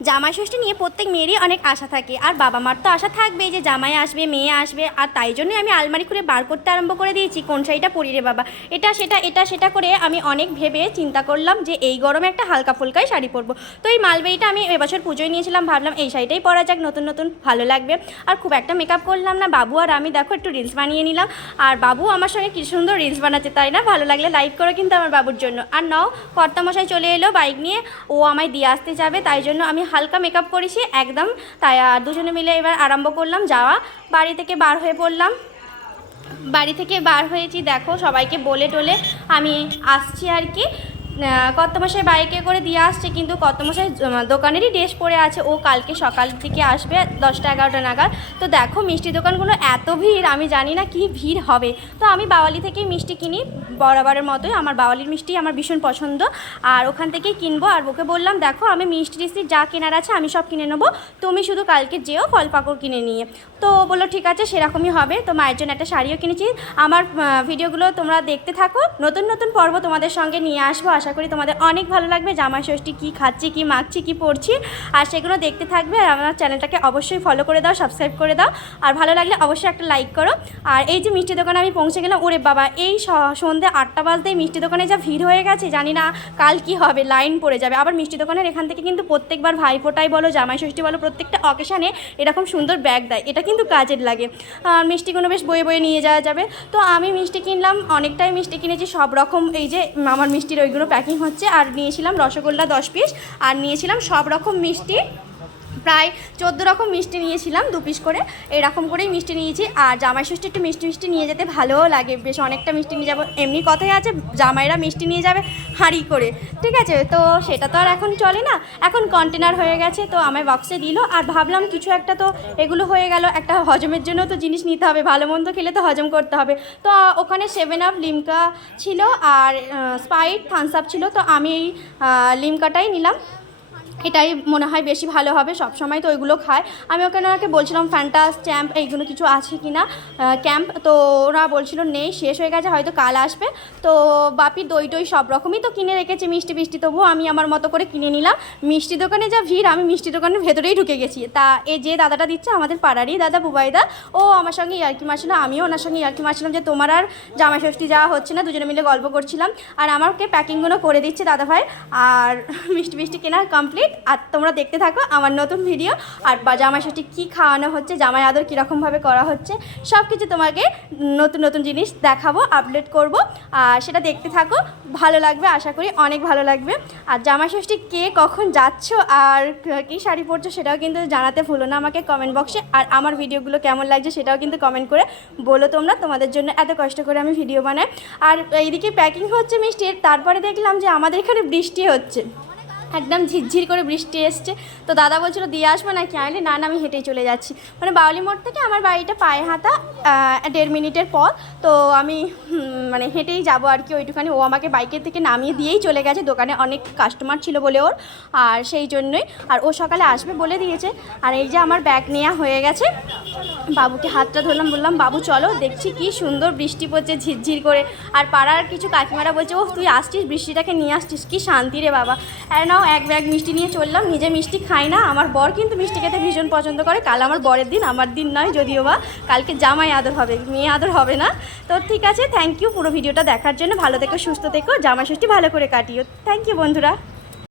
জামাই ষষ্ঠী নিয়ে প্রত্যেক মেয়েরই অনেক আশা থাকে, আর বাবা মার তো আশা থাকবেই যে জামাই আসবে, মেয়ে আসবে। আর তাই জন্যই আমি আলমারি খুলে বার করতে আরম্ভ করে দিয়েছি কোন শাড়িটা পরি রে বাবা। এটা সেটা করে আমি অনেক ভেবে চিন্তা করলাম যে এই গরমে একটা হালকা ফুলকাই শাড়ি পরবো। তো এই মালবেরিটা আমি এবছর পুজোয় নিয়েছিলাম, ভাবলাম এই শাড়িটাই পরা যাক, নতুন নতুন ভালো লাগবে। আর খুব একটা মেকআপ করলাম না, বাবু আর আমি দেখো একটু রিলস বানিয়ে নিলাম। আর বাবু আমার সঙ্গে কি সুন্দর রিলস বানাচ্ছে, তাই না? ভালো লাগলে লাইক করো কিন্তু আমার বাবুর জন্য। আর নাও, কর্তামশাই চলে এলো বাইক নিয়ে, ও আমায় দিয়ে আসতে যাবে, তাই জন্য আমি হালকা মেকআপ করেছি একদম। তাই আর দুজনে মিলে এবার আরম্ভ করলাম যাওয়া। বাড়ি থেকে বার হয়ে পড়লাম, বাড়ি থেকে বার হয়েছি, দেখো সবাইকে বলে টোলে আমি আসছি আর কি। কর্তামশাই বাইকে করে দিয়ে আসছে, কিন্তু কর্তামশাই দোকানেরই ড্রেস পরে আছে, ও কালকে সকাল থেকে আসবে 10টা-11টা নাগাদ। তো দেখো মিষ্টি দোকানগুলো এত ভিড়, আমি জানি না কি ভিড় হবে। তো আমি বাওয়ালি থেকেই মিষ্টি কিনি বরাবরের মতোই, আমার বাওয়ালির মিষ্টি আমার ভীষণ পছন্দ, আর ওখান থেকেই কিনবো। আর ওকে বললাম দেখো আমি মিষ্টি টিষ্টি যা কেনার আছে আমি সব কিনে নেবো, তুমি শুধু কালকে যেও ফল পাকড় কিনে নিয়ে। তো ও বললো ঠিক আছে সেরকমই হবে। তো মায়ের জন্য একটা শাড়িও কিনেছি। আমার ভিডিওগুলো তোমরা দেখতে থাকো, নতুন নতুন পর্ব তোমাদের সঙ্গে নিয়ে আসবো, আশা করি তোমাদের অনেক ভালো লাগবে। জামাই ষষ্ঠী কী খাচ্ছি, কী মাখছি, কী পড়ছি, আর সেগুলো দেখতে থাকবে। আর আমার চ্যানেলটাকে অবশ্যই ফলো করে দাও, সাবস্ক্রাইব করে দাও, আর ভালো লাগলে অবশ্যই একটা লাইক করো। আর এই যে মিষ্টি দোকানে আমি পৌঁছে গেলাম, ওরে বাবা এই সন্ধ্যে 8টা বাজতেই মিষ্টি দোকানে যা ভিড় হয়ে গেছে, জানি না কাল কি হবে, লাইন পড়ে যাবে। আবার মিষ্টি দোকানের এখান থেকে কিন্তু প্রত্যেকবার ভাইফোঁটাই বলো, জামাই ষষ্ঠী বলো, প্রত্যেকটা অকেশানে এরকম সুন্দর ব্যাগ দেয়, এটা কিন্তু কাজের লাগে। আর মিষ্টিগুলো বেশ বয়ে বয়ে নিয়ে যাওয়া যাবে। তো আমি মিষ্টি কিনলাম, অনেকটাই মিষ্টি কিনেছি, সব রকম। এই যে আমার মিষ্টির ওইগুলো প্যাকিং হচ্ছে। আর নিয়েছিলাম রসগোল্লা 10 পিস, আর নিয়েছিলাম সব রকম মিষ্টি, প্রায় 14 রকম মিষ্টি নিয়েছিলাম 2 পিস করে, এরকম করেই মিষ্টি নিয়েছি। আর জামাই ষষ্ঠী একটু মিষ্টি মিষ্টি নিয়ে যেতে ভালোও লাগে, বেশ অনেকটা মিষ্টি নিয়ে যাবো। এমনি কথাই আছে জামাইরা মিষ্টি নিয়ে যাবে হাঁড়ি করে, ঠিক আছে? তো সেটা তো আর এখন চলে না, এখন কন্টেনার হয়ে গেছে। তো আমায় বক্সে দিল, আর ভাবলাম কিছু একটা, তো এগুলো হয়ে গেল, একটা হজমের জন্য তো জিনিস নিতে হবে, ভালো মন্দ খেলে তো হজম করতে হবে। তো ওখানে 7 আপ, লিমকা ছিল, আর স্প্রাইট, থামস আপ ছিল। তো আমি এই লিমকাটাই নিলাম, এটাই মনে হয় বেশি ভালো হবে, সব সময় তো ওইগুলো খায়। আমি ওকে বলছিলাম ফ্যান্টা, স্ট্যাম্প এইগুলো কিছু আছে কি না, ক্যাম্প। তো ওরা বলছিল নেই, শেষ হয়ে গেছে, হয়তো কাল আসবে। তো বাপি দই টই সব রকমই তো কিনে রেখেছে, মিষ্টি মিষ্টি, তবুও আমি আমার মতো করে কিনে নিলাম। মিষ্টি দোকানে যা ভিড়, আমি মিষ্টি দোকানের ভেতরেই ঢুকে গেছি। তা এই যে দাদাটা দিচ্ছে, আমাদের পাড়ারই দাদা, বুবাইদা, ও আমার সঙ্গে ইয়ার্কি মারছিল, আমিও ওনার সঙ্গে ইয়ার্কি মারছিলাম যে তোমার আর জামাই ষষ্ঠী যাওয়া হচ্ছে না, দুজনে মিলে গল্প করছিলাম। আর আমাকে প্যাকিংগুলো করে দিচ্ছে দাদাভাই, আর মিষ্টি মিষ্টি কেনা কমপ্লিট। আর তোমরা দেখতে থাকো আমার নতুন ভিডিও, আর জামাই ষষ্ঠী কী খাওয়ানো হচ্ছে, জামাই আদর কীরকমভাবে করা হচ্ছে, সব কিছু তোমাকে নতুন নতুন জিনিস দেখাবো, আপডেট করব। আর সেটা দেখতে থাকো, ভালো লাগবে, আশা করি অনেক ভালো লাগবে। আর জামাই ষষ্ঠী কে কখন যাচ্ছ আর কী শাড়ি পরছো সেটাও কিন্তু জানাতে ভুলো না আমাকে কমেন্ট বক্সে। আর আমার ভিডিওগুলো কেমন লাগছে সেটাও কিন্তু কমেন্ট করে বলো তোমরা, তোমাদের জন্য এত কষ্ট করে আমি ভিডিও বানাই। আর এইদিকে প্যাকিং হচ্ছে মিষ্টির, তারপরে দেখলাম যে আমাদের এখানে বৃষ্টি হচ্ছে, একদম ঝিরঝির করে বৃষ্টি এসছে। তো দাদা বলছিল দিয়ে আসবো নাকি, আমি না আমি হেঁটেই চলে যাচ্ছি। মানে বাউলি মোড় থেকে আমার বাড়িটা পায়ে হাঁটা 1.5 মিনিটের পর। তো আমি মানে হেঁটেই যাবো আর কি ওইটুখানি। ও আমাকে বাইকের থেকে নামিয়ে দিয়েই চলে গেছে, দোকানে অনেক কাস্টমার ছিল বলে ওর, আর সেই জন্যই। আর ও সকালে আসবে বলে দিয়েছে। আর এই যে আমার ব্যাগ নেওয়া হয়ে গেছে, বাবুকে হাতটা ধরলাম, বললাম বাবু চলো, দেখছি কি সুন্দর বৃষ্টি পড়ছে ঝিরঝির করে। আর পাড়ার কিছু কাকিমারা বলছে ও তুই আসছিস, বৃষ্টিটাকে নিয়ে আসছিস, কি শান্তি রে বাবা। আর নাও এক ব্যাগ মিষ্টি নিয়ে চললাম, নিজে মিষ্টি খাই না, আমার বর কিন্তু মিষ্টি খেতে ভীষণ পছন্দ করে। কাল আমার বরের দিন, আমার দিন নয় যদিও বা, কালকে জামাই আদর হবে, মেয়ে আদর হবে না। তো ঠিক আছে, থ্যাংক ইউ পুরো ভিডিওটা দেখার জন্য, ভালো থেকো, সুস্থ থেকো, জামাই ষষ্ঠী ভালো করে কাটিও। থ্যাংক ইউ বন্ধুরা।